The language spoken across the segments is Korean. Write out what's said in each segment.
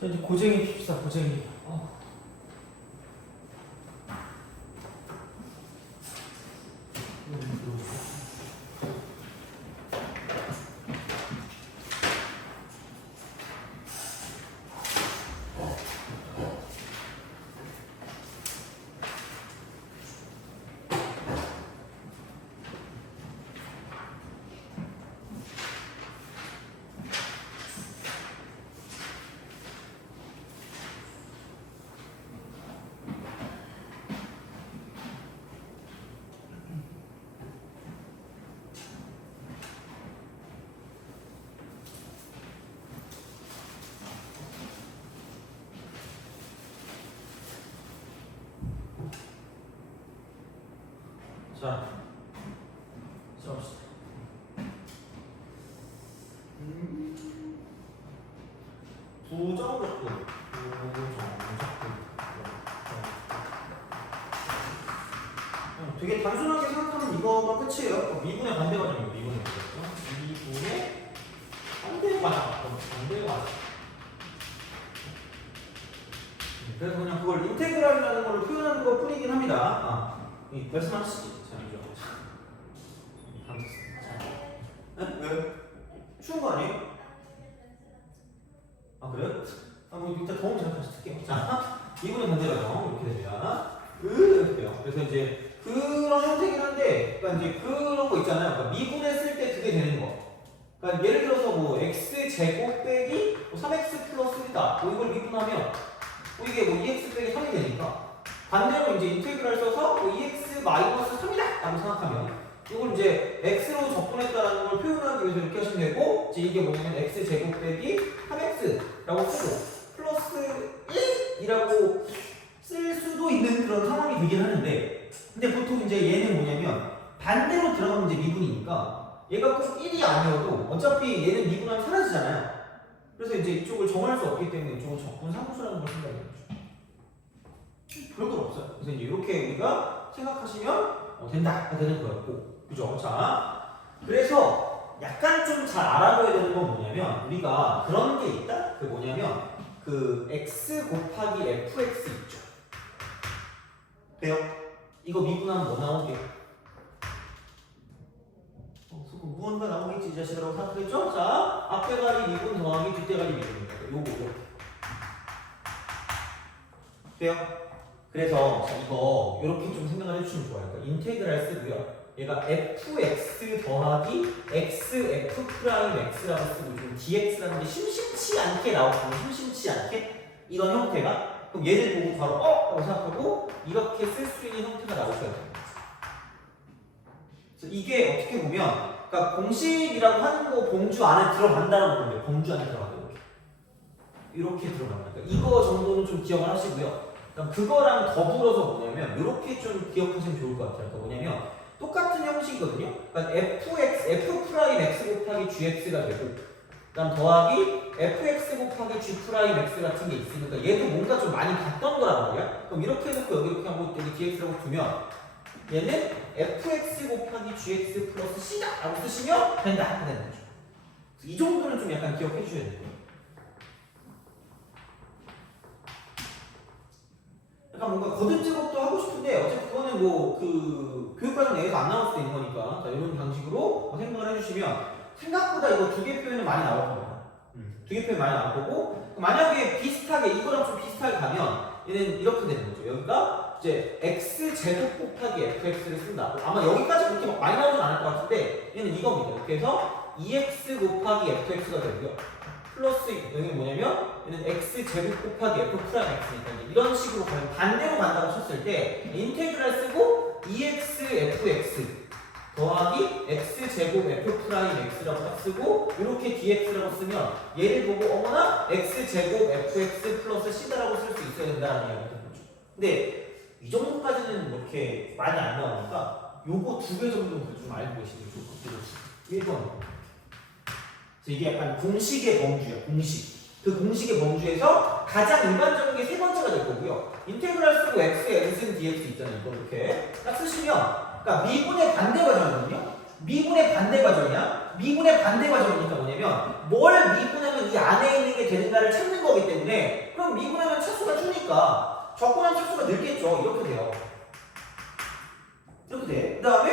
자, 이제 고쟁이 핍시다, 고쟁이. 자, 써봅시다. 부정적분, 되게 단순하게 생각하면 이거가 끝이에요. 미분의 반대 과정이에요. 미분의 반대 과정. 반대 과정. 그래서 그냥 그걸 인테그랄이라는 걸 표현하는 것 뿐이긴 합니다. 말씀하시지. 왜? 추운 거 아니에요? 아 그래요? 뭐 일단 도움 제가 다시 틀게요. 자, 이분의 반대가정 이렇게 됩니다. 이렇게요. 그래서 이제 그런 형태긴 한데, 그러니까 이제 그런 거 있잖아요. 그러니까 미분했을 때 그게 되는 거. 그러니까 예를 들어서 뭐 x 제곱 빼기 3x 플러스 1이다. 뭐 이걸 미분하면 이게 뭐 2x 빼기 3이 되니까. 반대로 이제 인테그랄 써서 뭐 2x 마이너스 3이다 라고 생각하면 이걸 이제 x로 적분했다라는 걸 표현하기 위해서 이렇게 하시면 되고, 이제 이게 뭐냐면 x 제곱 빼기 3x라고 쓰고 플러스 1이라고 쓸 수도 있는 그런 상황이 되긴 하는데, 근데 보통 이제 얘는 뭐냐면 반대로 들어가면 이제 미분이니까 얘가 꼭 1이 아니어도 어차피 얘는 미분하면 사라지잖아요. 그래서 이제 이쪽을 정할 수 없기 때문에 이쪽을 적분 상수라는 걸 생각해요. 별거 없어요. 그래서 이제 이렇게 우리가 생각하시면 된다 되는 거였고, 그죠? 자, 그래서 약간 좀 잘 알아둬야 되는 건 뭐냐면, 우리가 그런 게 있다. 그 뭐냐면 그 x 곱하기 fx 있죠. 돼요? 이거 미분하면 뭐 나오게? 무언가 나오겠지 이 자식이라고 생각했죠? 자, 앞대가리 미분 더하기 뒷대가리 미분입니다. 요거 이렇게 돼요? 그래서 이거 이렇게 좀 생각을 해주시면 좋아요. 그러니까 인테그랄 쓰고요. 얘가 fx 더하기 xf 프라임 x라고 쓰고 좀 dx라는 게 심심치 않게 나오거든요. 심심치 않게 이런 형태가. 그럼 얘를 보고 바로 라고 생각하고 이렇게 쓸 수 있는 형태가 나오셔야 돼요. 그래서 이게 어떻게 보면 그러니까 공식이라고 하는 거 봉주 안에 들어간다는 건데, 봉주 안에 들어간다 이렇게 들어간다. 그러니까 이거 정도는 좀 기억을 하시고요. 그거랑 더불어서 뭐냐면 이렇게 좀 기억하시면 좋을 것 같아요. 그러니까 뭐냐면 똑같은 형식이거든요. 그러니까 f 프라임 x 곱하기 gx가 되고, 그다음 더하기 fx 곱하기 g 프라임 x 같은 게 있으니까 얘도 뭔가 좀 많이 봤던 거란 말이야. 그럼 이렇게 해놓고 여기 이렇게 하고 여기 dx라고 두면 얘는 fx 곱하기 gx 플러스 c다라고 쓰시면 된다. 이렇게 되는 거죠. 이 정도는 좀 약간 기억해 주셔야 돼요. 약간 뭔가 거듭 제곱도 하고 싶은데 어차피 그거는 뭐 그 교육과정 내에서 안 나올 수도 있는 거니까, 자, 이런 방식으로 생각을 해주시면 생각보다 이거 두 개 표현은 많이 나올 겁니다. 두 개 표현 많이 나올 거고, 만약에 비슷하게 이거랑 좀 비슷하게 가면 얘는 이렇게 되는 거죠. 여기가 이제 x 제곱 곱하기 fx를 쓴다. 아마 여기까지 그렇게 막 많이 나오진 않을 것 같은데 얘는 이겁니다. 이렇게 해서 2x 곱하기 fx가 되고요. 플러스 여기 뭐냐면 얘는 x 제곱 곱하기 f 프라임 x니까 이런 식으로 가면 반대로 간다고 쳤을 때 인테그랄 쓰고 2x fx 더하기 x 제곱 f 프라임 x라고 딱 쓰고 이렇게 dx라고 쓰면 얘를 보고 어머나 x 제곱 fx 플러스 c다라고 쓸 수 있어야 된다는 이야기가 되는 거죠. 근데 이 정도까지는 이렇게 많이 안 나오니까 요거 두 개 정도는 좀 알고 계시면 좋을 것 같아요. 1번. 이게 약간 공식의 범주야, 공식. 그 공식의 범주에서 가장 일반적인 게 세 번째가 될 거고요. 인테그랄 쓰고 x, n승, dx 있잖아요. 이거 이렇게 딱 쓰시면, 그러니까 미분의 반대 과정이거든요. 미분의 반대 과정이야. 미분의 반대 과정이니까 뭐냐면 뭘 미분하면 이 안에 있는 게 되는가를 찾는 거기 때문에 때문에 그럼 미분하면 차수가 주니까 적분하면 차수가 늘겠죠. 이렇게 돼요. 이렇게 돼. 그 다음에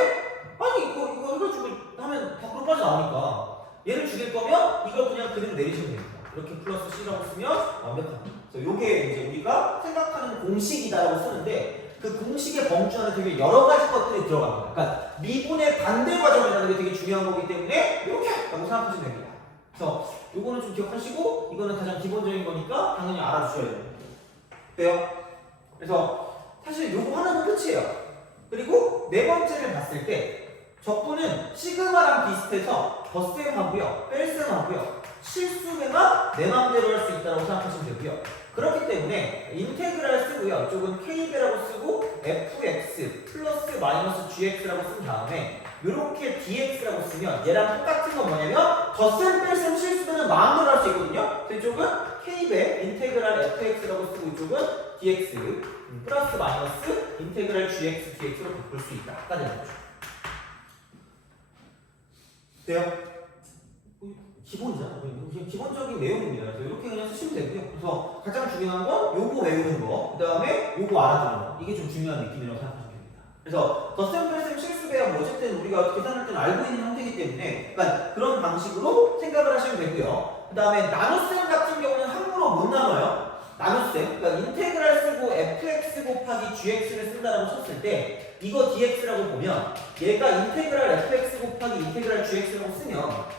아니 이거 해가지고 하면 밖으로 빠져나오니까 얘를 죽일 거면 이걸 그냥 그대로 내리시면 됩니다. 이렇게 플러스 C라고 쓰면 완벽합니다. 그래서 요게 이제 우리가 생각하는 공식이다라고 쓰는데 그 공식의 범주 안에 되게 여러 가지 것들이 들어갑니다. 그러니까 미분의 반대 과정이라는 게 되게 중요한 거기 때문에 이렇게 라고 생각하시면 됩니다. 그래서 요거는 좀 기억하시고 이거는 가장 기본적인 거니까 당연히 알아주셔야 됩니다. 돼요? 그래서 사실 요거 하나는 끝이에요. 그리고 네 번째를 봤을 때 적분은 시그마랑 비슷해서 덧셈하고요, 뺄셈하고요, 실수배만 내 맘대로 할 수 있다고 생각하시면 되고요. 그렇기 때문에 인테그랄 쓰고요. 이쪽은 k배라고 쓰고 fx 플러스 마이너스 gx라고 쓴 다음에 이렇게 dx라고 쓰면 얘랑 똑같은 건 뭐냐면 덧셈, 뺄셈, 실수배는 마음대로 할 수 있거든요. 그래서 이쪽은 k배 인테그랄 fx라고 쓰고 이쪽은 dx 플러스 마이너스 인테그랄 gx dx로 바꿀 수 있다. 아까 된 거죠. 돼요? 기본이잖아. 그냥 기본적인 내용입니다. 그래서 이렇게 그냥 쓰시면 되고요. 그래서 가장 중요한 건 요거 외우는 거, 그 다음에 요거 알아두는 거. 이게 좀 중요한 느낌이라고 생각하시면 됩니다. 그래서 덧셈, 뺄셈, 실수배야 뭐 어쨌든 우리가 계산할 때는 알고 있는 형태이기 때문에 그러니까 그런 방식으로 생각을 하시면 되고요. 그 다음에 나눗셈 같은 경우는 함부로 못 나눠요. 나눗셈, 그러니까 인테그랄 쓰고 fx 곱하기 gx를 쓴다라고 쳤을 때 이거 dx라고 보면 얘가 인테그랄 fx 곱하기 인테그랄 gx라고 쓰면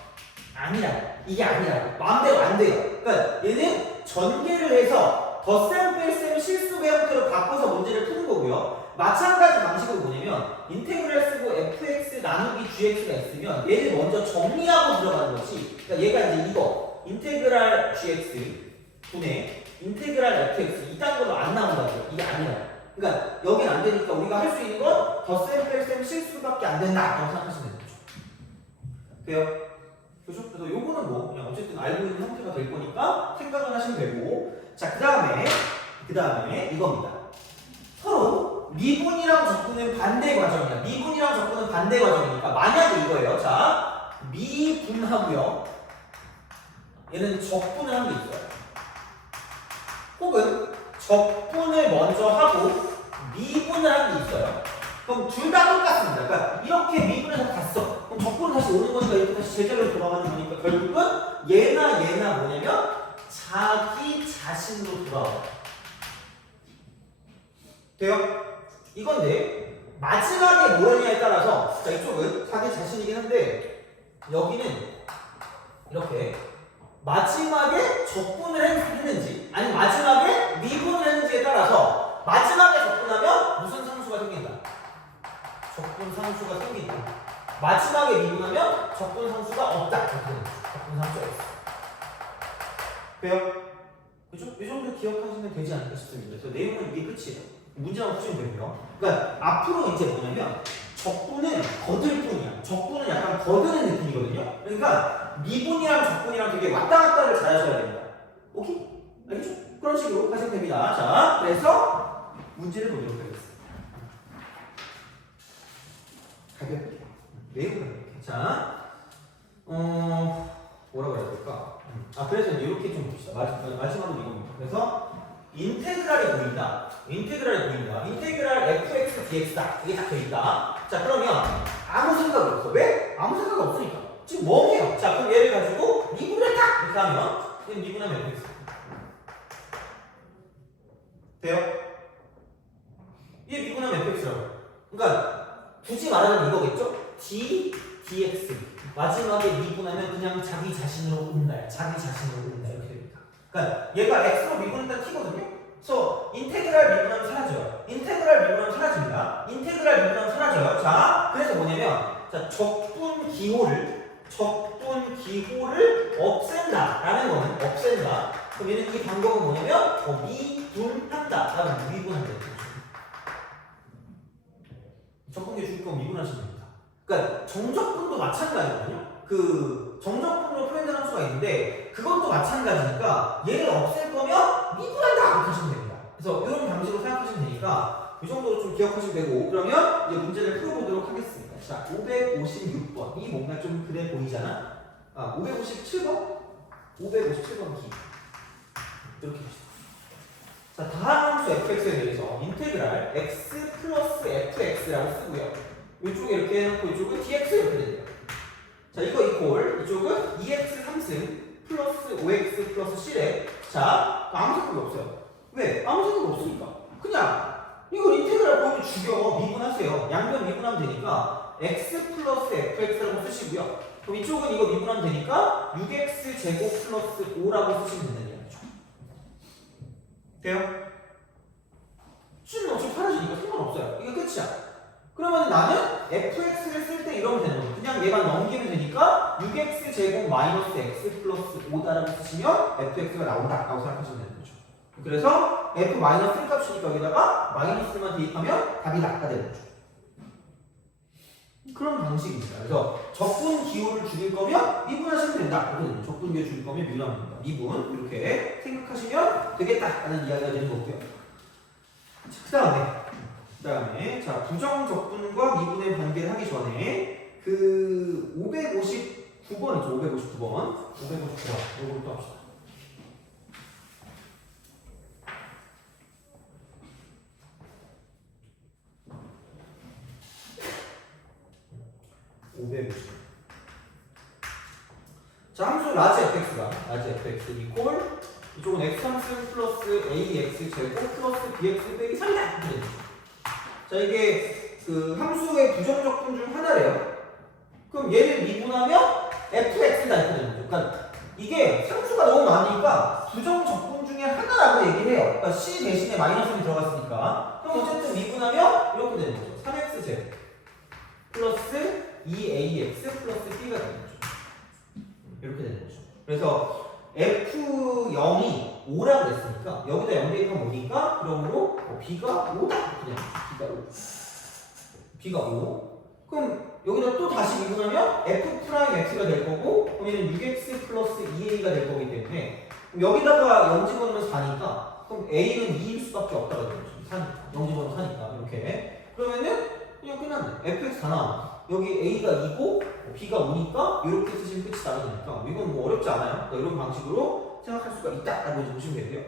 아니라 이게 아니라 마음대로 안 돼요. 그러니까 얘는 전개를 해서 덧셈, 뺄셈, 실수배 형태로 바꿔서 문제를 푸는 거고요. 마찬가지 방식으로 뭐냐면 인테그랄 쓰고 fx 나누기 gx가 있으면 얘를 먼저 정리하고 들어가는 거지. 그러니까 얘가 이제 이거 인테그랄 gx 분의 인테그랄 fx 이딴 걸로 안 나온다고요. 이게 아니라. 그러니까 여긴 안 되니까 우리가 할 수 있는 건 덧셈, 뺄셈, 실수밖에 안 된다라고 생각하시면 되는 거죠. 돼요? 그죠? 그래서 요거는 뭐 그냥 어쨌든 알고 있는 형태가 될 거니까 생각을 하시면 되고 자 그 다음에 이겁니다. 서로 미분이랑 적분은 반대 과정이야. 미분이랑 적분은 반대 과정이니까 만약에 이거예요. 자 미분하고요. 얘는 적분을 한 게 있어요. 혹은 적분을 먼저 하고 미분을 한 게 있어요. 그럼 둘 다 똑같습니다. 그러니까 이렇게 미분해서 갔어. 그럼 적분은 다시 오는 거니까 이렇게 다시 제자리로 돌아가는 거니까 결국은 얘나 뭐냐면 자기 자신으로 돌아와요. 돼요? 이건데 마지막에 뭐냐에 따라서 자 이쪽은 자기 자신이긴 한데 여기는 이렇게 마지막에 적분을 했는지 아니면 마지막에 미분을 했는지에 따라서 마지막에 적분하면 무슨 상수가 생긴다? 적분 상수가 생긴다. 마지막에 미분하면 적분 상수가 없다. 적분 상수가 있어. 돼요? 그죠? 이 정도 기억하시면 되지 않을까 싶습니다. 그래서 내용은 이게 끝이에요. 문제만 푸시면 되고요. 그러니까 앞으로 이제 뭐냐면 적분은 거들 뿐이야. 적분은 약간 거드는 느낌이거든요. 그러니까 미분이랑 적분이랑 되게 왔다 갔다를 잘 하셔야 됩니다. 오케이? 알겠죠? 그런 식으로 하시면 됩니다. 자, 그래서 문제를 보도록 하겠습니다. 가볍게. 내용은 가볍게. 자, 뭐라고 해야 될까? 그래서 이렇게 좀 봅시다. 마지막으로 이겁니다. 그래서 인테그랄이 보인다. 인테그랄 fx dx다. 이게 딱 돼있다. 자, 그러면 아무 생각이 없어. 왜? 아무 생각이 없으니까. 지금 멍해요. 자, 그럼 얘를 가지고 미분을 딱 이렇게 하면 얘는 미분하면 fx. 돼요? 얘 미분하면 fx라고. 그러니까 굳이 말하면 이거겠죠? dx. 마지막에 미분하면 그냥 자기 자신으로 온다. 자기 자신으로 온다. 이렇게 됩니다. 그러니까 얘가 x로 미분했다는 t거든요. 그래서 인테그랄 미분하면 사라져요. 인테그랄 미분하면 사라집니다. 인테그랄 미분하면 사라져요. 자, 그래서 뭐냐면 자 적분 기호를 없앤다라는 거는 없앤다. 그럼 얘는 이 방법은 뭐냐면 미분한다. 라는 미분한다. 적분계 주기 거면 미분하시면 됩니다. 그러니까 정적분도 마찬가지거든요. 그 정적분으로 표현되는 함수가 있는데 그것도 마찬가지니까 얘를 없앨 거면 미분한다 이렇게 하시면 됩니다. 그래서 이런 방식으로 생각하시면 되니까 이 정도로 좀 기억하시면 되고 그러면 이제 문제를 풀어보도록 하겠습니다. 자, 556번 이 뭔가 좀 그래 보이잖아. 557번? 557번 기. 이렇게 되죠. 자, 다항 함수 fx에 대해서 인테그랄 x 플러스 fx라고 쓰고요. 이쪽에 이렇게 해놓고 이쪽은 dx 이렇게 됩니다. 자, 이거 이꼴 이쪽은 2x 3승 플러스 5x 플러스 7에 자, 아무 생각이 없어요. 왜? 아무 생각이 없으니까. 그냥 이거 인테그랄 보면 죽여. 미분하세요. 양변 미분하면 되니까 x 플러스 fx라고 쓰시고요. 그럼 이쪽은 이거 미분하면 되니까 6x 제곱 플러스 5라고 쓰시면 된다는 얘기죠. 돼요? 수는 어차피 사라지니까 상관없어요. 이게 끝이야. 그러면 나는 fx를 쓸 때 이러면 되는 거예요. 그냥 얘만 넘기면 되니까 6x 제곱 마이너스 x 플러스 5다라고 쓰시면 fx가 나온다라고 생각하시면 되는 거죠. 그래서 f 마이너스 1값이니까 여기다가 마이너스만 대입하면 답이 낮가 되는 거죠. 그런 방식입니다. 그래서 적분 기호를 줄일 거면 미분하시면 된다. 이렇게 적분 기호 줄일 거면 미분하면 된다. 미분 이렇게 생각하시면 되겠다라는 이야기가 되는 거고요. 그 다음에 자 부정적분과 미분의 관계를 하기 전에 그 559번 있죠. 559번 이걸 또 합시다. 550. 자, 함수 라지 fx 이꼴 이쪽은 x 3승 플러스 ax 제곱 플러스 bx 빼기 3이다. 자, 이게 그 함수의 부정적분 중 하나래요. 그럼 얘를 미분하면 fx다 이렇게 되는 거죠. 그러니까 이게 상수가 너무 많으니까 부정적분 중에 하나라고 얘기를 해요. 그러니까 c 대신에 마이너스이 들어갔으니까. 그럼 어쨌든 미분하면 이렇게 되는 거죠. 3x 제곱 플러스 2ax 플러스 b가 되는 거죠. 이렇게 되는 거죠. 그래서 f0이 5라고 그랬으니까 여기다 0 대입하면 5니까 그러므로 b가 5다. 그냥 b가 5. 그럼 여기다 또 다시 미분하면 f'x가 될 거고 그럼 얘는 6x 플러스 2a가 될 거기 때문에 여기다가 0 집어넣으면 4니까 그럼 a는 2일 수밖에 없다고 되는 거죠. 0 집어넣으면 4니까 이렇게 그러면은 그냥 끝났네. fx 다 나와. 여기 a가 2고 b가 5니까 이렇게 쓰시면 끝이 나게 되니까 이건 뭐 어렵지 않아요. 그러니까 이런 방식으로 생각할 수가 있다라고 이제 보시면 되고요.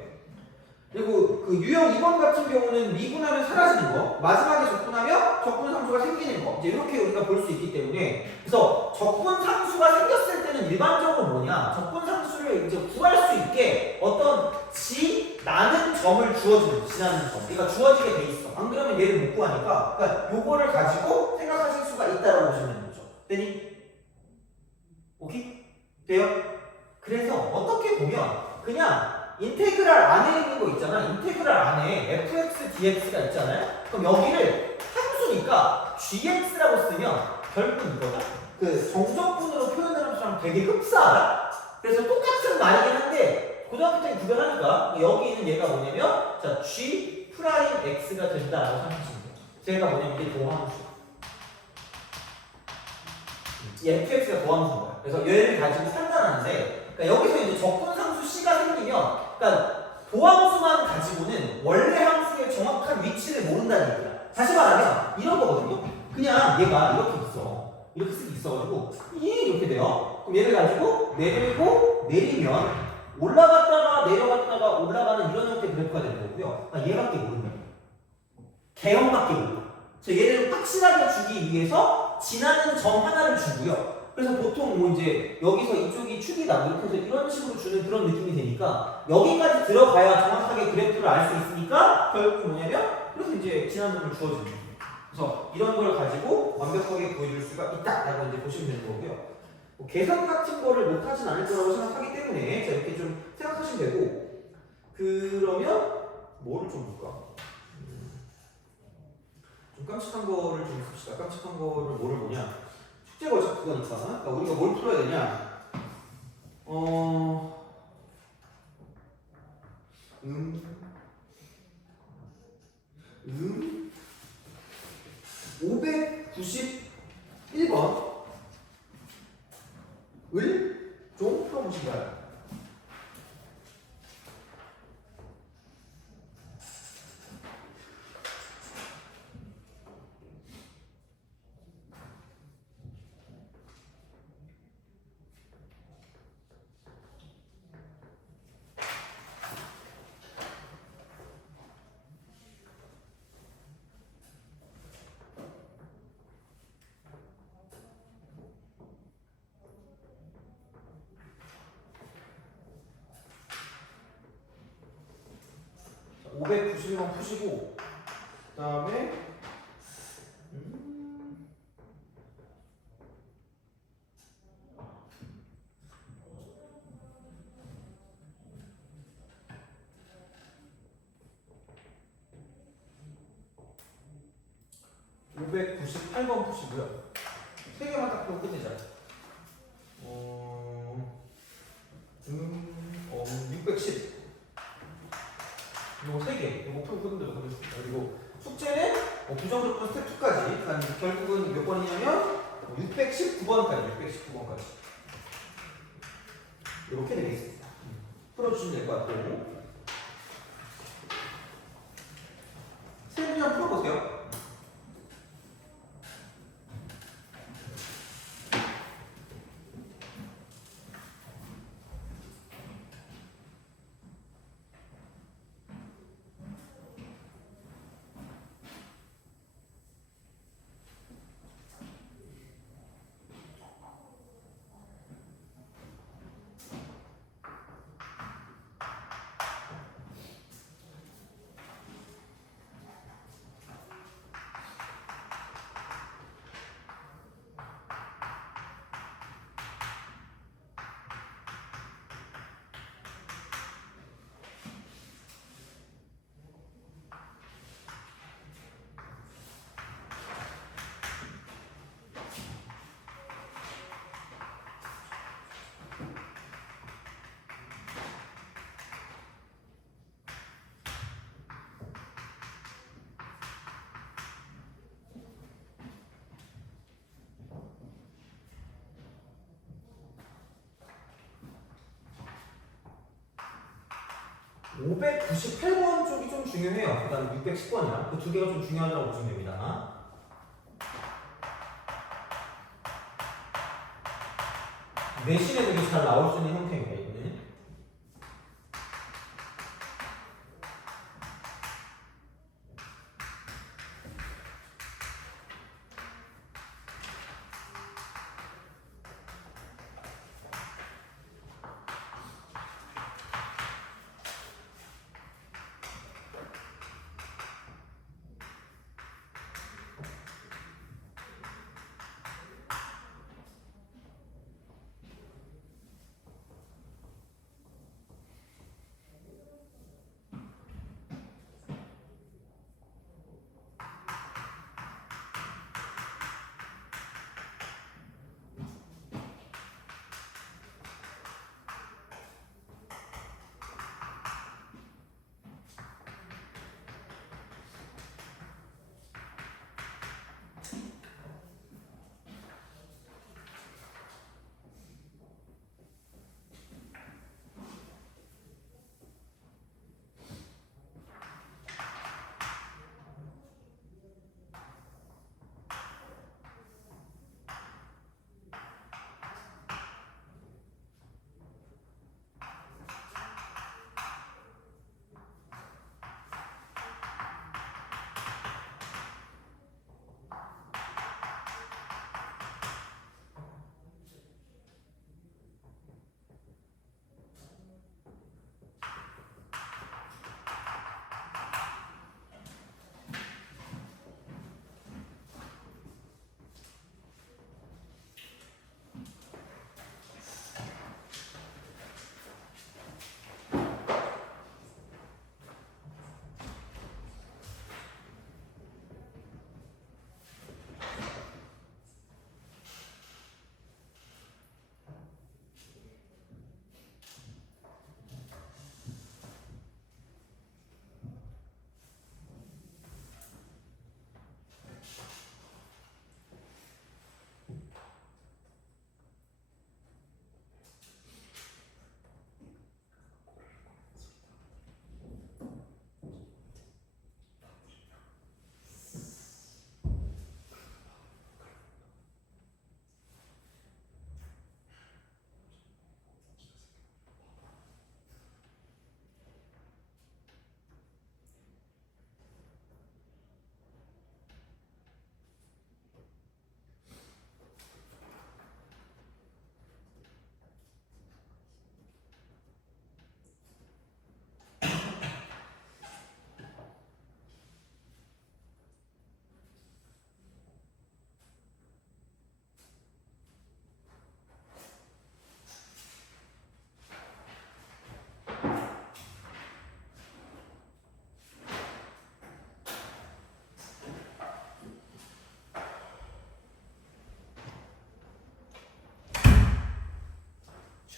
그리고 그 유형 2번 같은 경우는 미분하면 사라지는 거, 마지막에 적분하면 적분 상수가 생기는 거, 이제 이렇게 우리가 볼 수 있기 때문에 그래서 적분 상수가 생겼을 때는 일반적으로 뭐냐, 적분 상수를 이제 구할 수 있게 어떤 지나는 점을 주어주는 지나는 점, 그러니까 주어지게 돼 있어. 안 그러면 얘를 못 구하니까, 그러니까 요거를 가지고 생각하실 수가 있다라고 보시면 되는 거죠. 되니? 오케이? 돼요? 그래서 어떻게 보면 그냥 인테그랄 안에 있는 거 있잖아. 인테그랄 안에 fx, dx가 있잖아요. 그럼 여기를 함수니까 gx라고 쓰면 결국 이거다. 그 정적분으로 표현을 하는 사람 되게 흡사하다. 그래서 똑같은 말이긴 한데 고등학교 때 구별하니까 여기 있는 얘가 뭐냐면 자 g 프라임 x가 된다라고 생각하시면 돼요. 제가 뭐냐면 이게 도함수. 이 fx가 도함수인 거야. 그래서 얘를 가지고 판단하는데 그러니까 여기서 이제 적분상수 c가 생기면 그러니까 도함수만 가지고는 원래 함수의 정확한 위치를 모른다는 얘기야. 다시 말하면 이런 거거든요. 그냥 얘가 이렇게 있어. 이렇게 쓱 있어가지고 이렇게 돼요. 그럼 얘를 가지고 내리면 올라갔다가 내려갔다가 올라가는 이런 형태의 그래프가 되는 거고요. 얘밖에 모른다. 개형밖에 몰라. 얘를 확실하게 주기 위해서 지나는 점 하나를 주고요. 그래서 보통 뭐 이제 여기서 이쪽이 축이다 이렇게 해서 이런 식으로 주는 그런 느낌이 되니까 여기까지 들어가야 정확하게 그래프를 알 수 있으니까 결국 뭐냐면 그래서 이제 지나는 점을 주어주는 거예요. 그래서 이런 걸 가지고 완벽하게 보여줄 수가 있다라고 이제 보시면 되는 거고요. 뭐 계산 같은 거를 못하진 않을 거라고 생각하기 때문에 자 이렇게 좀 생각하시면 되고 그러면 뭐를 좀 볼까? 좀 깜찍한 거를 좀 씁시다. 깜찍한 거를 뭐를 보냐? 숙제가 어차피 그거니까. 그러니까 우리가 뭘 풀어야 되냐? 591번을 좀 풀어보신가요? 591번 푸시고 그 다음에 598번 푸시고요. 세 개만 딱 보고 끝내자. 610. 이거 세 개. 이거 풀고 끝내도록 하겠습니다. 그리고 숙제는 부정조건 스텝 2까지. 그러니까 결국은 몇 번이냐면 619번까지. 619번까지. 이렇게 되겠습니다. 풀어주시면 될 것 같고. 세 문제 한번 풀어보세요. 598번 쪽이 좀 중요해요. 그 다음에 610번이랑 그 두 개가 좀 중요하다고 보시면 됩니다. 내신에 되게 잘 나올 수 있는 형태입니다. 이거는.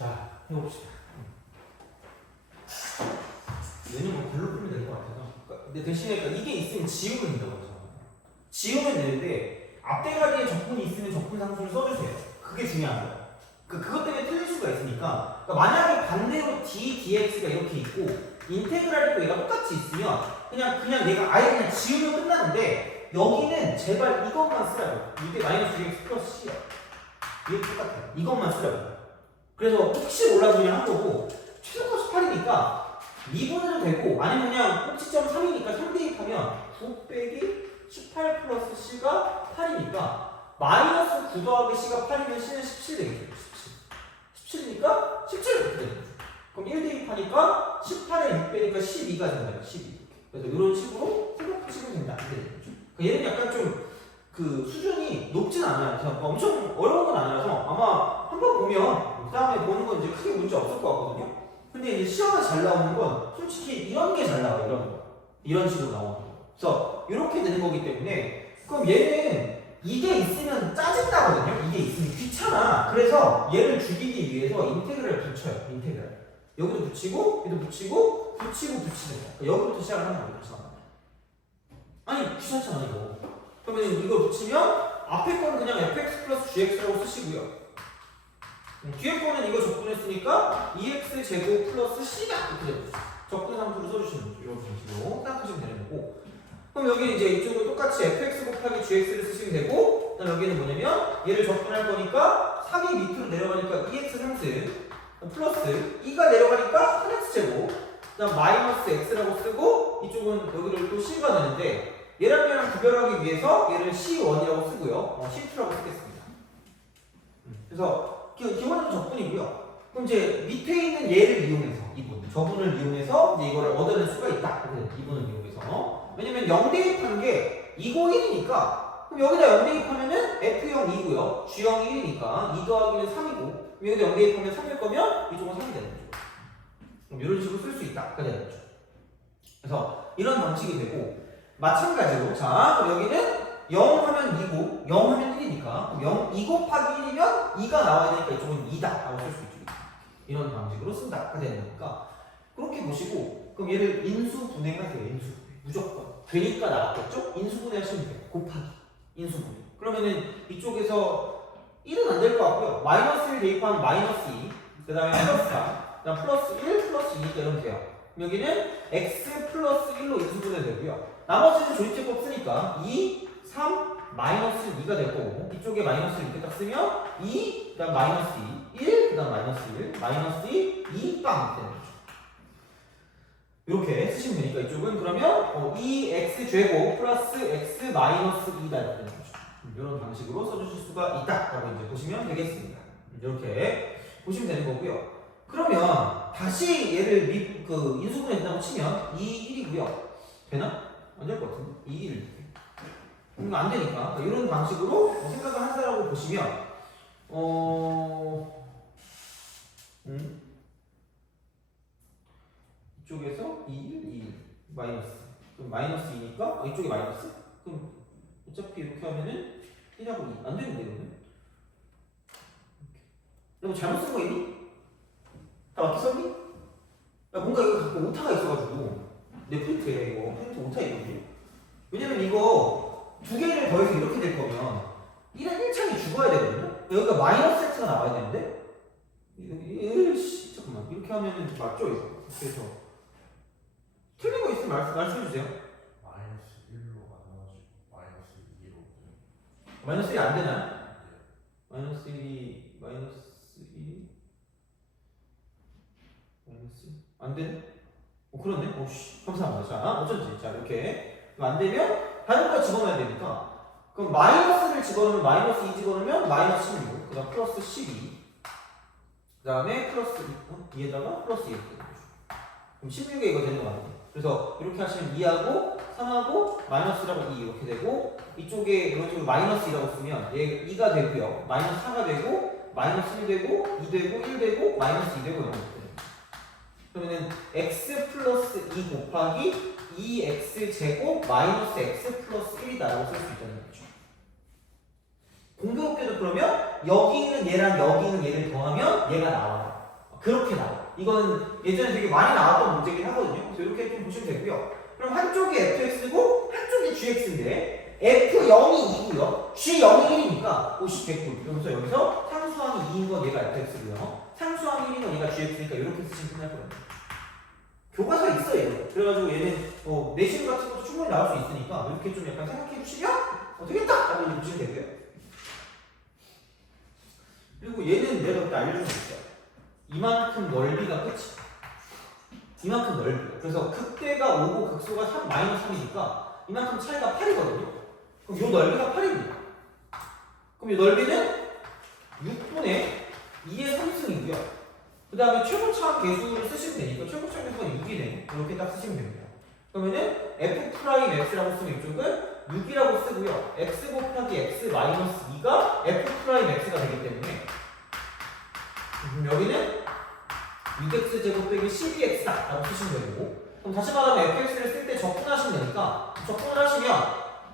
자, 해봅시다. 얘는 뭐 글로 풀면 될 것 같아서. 근데 대신에 이게 있으면 지우면 된다고 하죠. 지우면 되는데 앞대가리에 적분이 있으면 적분 상수를 써주세요. 그게 중요한 거예요. 그것 때문에 틀릴 수가 있으니까. 만약에 반대로 dx가 이렇게 있고 인테그랄이 얘가 똑같이 있으면 그냥 얘가 아예 그냥 지우면 끝나는데 여기는 제발 이것만 쓰라고. 이게 마이너스 dx 플러스 c야. 이게 똑같아요. 이것만 쓰라고. 그래서 혹시 몰라서 그냥 한 거고 최소값이 8이니까 미분해도 되고 아니면 그냥 꼭지점 3이니까 3 대입하면 9 빼기 18 플러스 c가 8이니까 마이너스 9 더하기 c가 8이면 c는 17 되겠죠. 17이니까 17 이렇게 되는 거죠. 그럼 1 대입하니까 18에 6 빼니까 12가 된다. 12. 그래서 이런 식으로 생각하시면 된다. 이렇게 되는 거죠. 얘는 약간 좀 수준이 높진 않아요. 엄청 어려운 건 아니라서 아마 한번 보면 그 다음에 보는 건 이제 크게 문제 없을 것 같거든요. 근데 이제 시험에 잘 나오는 건 솔직히 이런 게 잘 나와요. 이런 거. 이런 식으로 나오는 거. 그래서 이렇게 되는 거기 때문에 그럼 얘는 이게 있으면 짜증나거든요. 이게 있으면 귀찮아. 그래서 얘를 죽이기 위해서 인테그랄을 붙여요. 인테그랄. 여기도 붙이고 여기도 붙이고 붙이는 거야. 여기부터 시작을 하는 거예요. 아니 귀찮잖아 이거. 그러면 이걸 붙이면 앞에 거는 그냥 fx 플러스 gx라고 쓰시고요. 뒤에 거는 이거 적분했으니까 2x 제곱 플러스 c가 이렇게 되죠. 적분 상수로 써주시는 거죠. 이런 식으로 생각하시면 되는 거고. 그럼 여기 이제 이쪽은 똑같이 fx 곱하기 gx를 쓰시면 되고, 그다음 여기는 뭐냐면 얘를 적분할 거니까 3이 밑으로 내려가니까 2x 상수 플러스 2가 내려가니까 3x 제곱, 그다음 마이너스 x라고 쓰고 이쪽은 여기를 또 c가 되는데 얘랑 얘랑 구별하기 위해서 얘를 c1이라고 쓰고요. c2라고 쓰겠습니다. 그래서 기본적인 적분이고요. 그럼 이제 밑에 있는 얘를 이용해서 이분 저분을 이용해서 이제 이걸 얻어낼 수가 있다. 이분을 이용해서 왜냐면 0 대입한 게 2고 1이니까 그럼 여기다 0 대입하면은 f0 2고요. g0 1이니까 2 더하기는 3이고 여기다 0 대입하면 3일 거면 이쪽은 3이 되는 거죠. 그럼 이런 식으로 쓸 수 있다. 되는 거죠. 그래서 이런 방식이 되고 마찬가지로 자 그럼 여기는 0 하면 2고 0 하면 1이니까 2 곱하기 1이면 2가 나와야 되니까 이쪽은 2다 라고 쓸 수 있죠. 이런 방식으로 쓴다 되는 거니까 그렇게 보시고 그럼 얘를 인수분해하세요. 인수분해 무조건 되니까 나왔겠죠? 인수분해 하시면 돼요. 곱하기 인수분해 그러면은 이쪽에서 1은 안 될 것 같고요. 마이너스 1 대입하면 마이너스 2 그 다음에 플러스 4 그 다음 플러스 1 플러스 2 이러면 돼요. 여기는 x 플러스 1로 인수분해 되고요. 나머지는 조립제법 쓰니까 2 3, 마이너스 2가 될 거고 이쪽에 마이너스 이렇게 딱 쓰면 2, 그 다음 마이너스 2, 1, 그 다음 마이너스 1, 마이너스 2, 2, 빵 되는 거죠. 이렇게 쓰시면 되니까 이쪽은 그러면 2x 제곱 플러스 x 마이너스 2다 되는 거죠. 이런 방식으로 써주실 수가 있다라고 이제 보시면 되겠습니다. 이렇게 보시면 되는 거고요. 그러면 다시 얘를 인수분해 된다고 치면 2, 1이고요. 되나? 안 될 것 같은데? 2, 1. 안 되니까 이런 방식으로 생각을 한다라고 보시면 이쪽에서 2, 1 마이너스 그럼 마이너스 2니까 이쪽에 마이너스 그럼 어차피 이렇게 하면은 1하고 2 안 되는데 이러면 너 잘못 쓴 거 있니? 다 맞게 썼니? 야 뭔가 이거 갖고 오타가 있어가지고 내 프린트에 이거 프린트 오타 있거든요. 왜냐면 이거 두 개를 더해서 이렇게 될 거면 1은 1창이 죽어야 되거든요. 여기가 마이너스 x가 나와야 되는데 잠깐만 이렇게 하면 맞죠 이거. 그래서 틀린 거 있으면 말씀해 주세요. 마이너스 1로 나눠가지고 마이너스 2로 마이너스 1이 안 되나요? 마이너스 1이 마이너스 안 되네? 그렇네? 감사합니다. 자 어쩐지 자 이렇게 안 되면 다른 거 집어넣어야 되니까 그럼 마이너스를 집어넣으면 마이너스 2 집어넣으면 마이너스 16 그 다음 플러스 12 그 다음에 플러스 2에다가 플러스 2 이렇게 되는 거죠. 그럼 16에 이거 되는 거 같아요. 그래서 이렇게 하시면 2하고 3하고 마이너스라고 2 이렇게 되고 이쪽에 이런 식으로 마이너스 2라고 쓰면 얘 2가 되고요. 마이너스 4가 되고 마이너스 1 되고 2 되고 1 되고 마이너스 2 되고 이런 거 돼요. 그러면은 x 플러스 2 곱하기 2x 제곱 마이너스 x 플러스 1이다라고 쓸 수 있다는 거죠. 공교롭게도 그러면 여기 있는 얘랑 여기 있는 얘를 더하면 얘가 나와요. 그렇게 나와. 이건 예전에 되게 많이 나왔던 문제긴 하거든요. 그래서 이렇게 좀 보시면 되고요. 그럼 한쪽이 fx고 한쪽이 gx인데 f0이 2고요. g0이 1이니까 50, 100분. 그러면서 여기서 상수항이 2인 건 얘가 fx고요. 상수항이 1인 건 얘가 gx니까 이렇게 쓰시면 끝날 거예요. 교과서에 있어 얘는. 그래가지고 얘는 내신 같은 것도 충분히 나올 수 있으니까 이렇게 좀 약간 생각해 주시면 되겠다! 라고 보시면 되고요. 그리고 얘는 내가 그때 알려준 거 있어요. 이만큼 넓이가 끝이야. 이만큼 넓이야. 그래서 극대가 5고 극소가 3, 마이너스 3이니까 이만큼 차이가 8이거든요. 그럼 이 넓이가 8입니다. 그럼 이 넓이는 6분의 2의 3승이고요. 그 다음에 최고차항 계수를 쓰시면 되니까 최고차항 계수가 6이네. 이렇게 딱 쓰시면 됩니다. 그러면은 f'x라고 쓰면 이쪽은 6이라고 쓰고요. x 곱하기 x 마이너스 2가 f'x가 되기 때문에 여기는 6x 제곱 빼기 12x다 라고 쓰시면 되고, 그럼 다시 말하면 fx를 쓸 때 적분하시면 되니까 적분을 하시면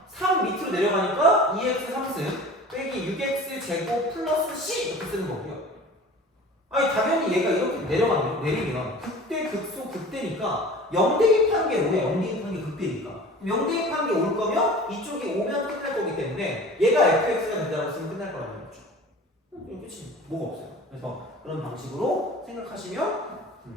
3 밑으로 내려가니까 2x 3승 빼기 6x 제곱 플러스 c 이렇게 쓰는 거고요. 아니 당연히 얘가 이렇게 내리면 극대 극소 극대니까 0 대입한 게 5야. 0 대입한 게 극대니까 0 대입한 게 올 거면 이쪽이 오면 끝날 거기 때문에 얘가 fx가 된다고 쓰면 끝날 거라는 거죠. 끝이 뭐가 없어요. 그래서 그런 방식으로 생각하시면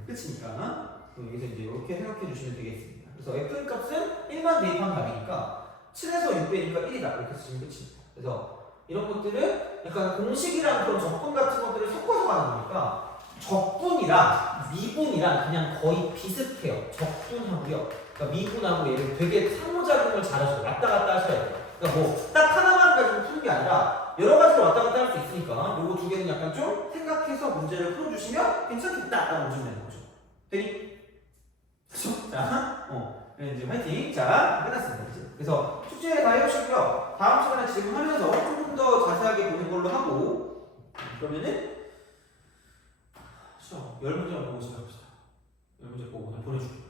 끝이니까 여기서 이제 이렇게 생각해 주시면 되겠습니다. 그래서 f 값은 1만 대입하면 답이니까 7에서 6 빼니까 1이다 이렇게 쓰시면 끝입니다. 그래서 이런 것들은 약간 공식이랑 그런 적분 같은 것들을 섞어서 가는 거니까 적분이랑 미분이랑 그냥 거의 비슷해요. 적분하고요. 그러니까 미분하고 얘를 되게 상호작용을 잘하셔요. 왔다 갔다 하셔야 돼요. 그러니까 뭐 딱 하나만 가지고 푸는 게 아니라 여러 가지로 왔다 갔다 할 수 있으니까 요거 두 개는 약간 좀 생각해서 문제를 풀어주시면 괜찮겠다라고 보시면 되는 거죠. 되니? 그렇죠? 자, 이제 화이팅. 자, 끝났습니다. 이제. 그래서 숙제 다 해보시고요. 다음 시간에 질문하면서 조금 더 자세하게 보는 걸로 하고, 그러면은 10문제만 보고 시작합시다. 10문제 보고 그냥 보내줄게요.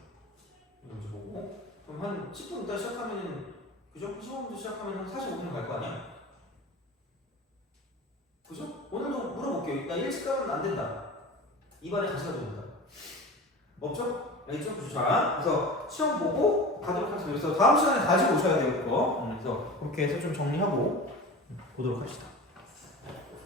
10문제 보고 그럼 한 10분 있다 시작하면은 그죠? 15분부터 시작하면 한 45분 갈 거 아니야? 그죠? 오늘도 물어볼게요. 일단 일찍 가면 안 된다. 이반에 다시 가도 된다. 없죠? 알겠죠? 그죠? 자, 그래서 시험 보고 가도록 하겠습니다. 그래서 다음 시간에 가지고 오셔야 돼요, 그거. 그래서 그렇게 해서 좀 정리하고 보도록 합시다.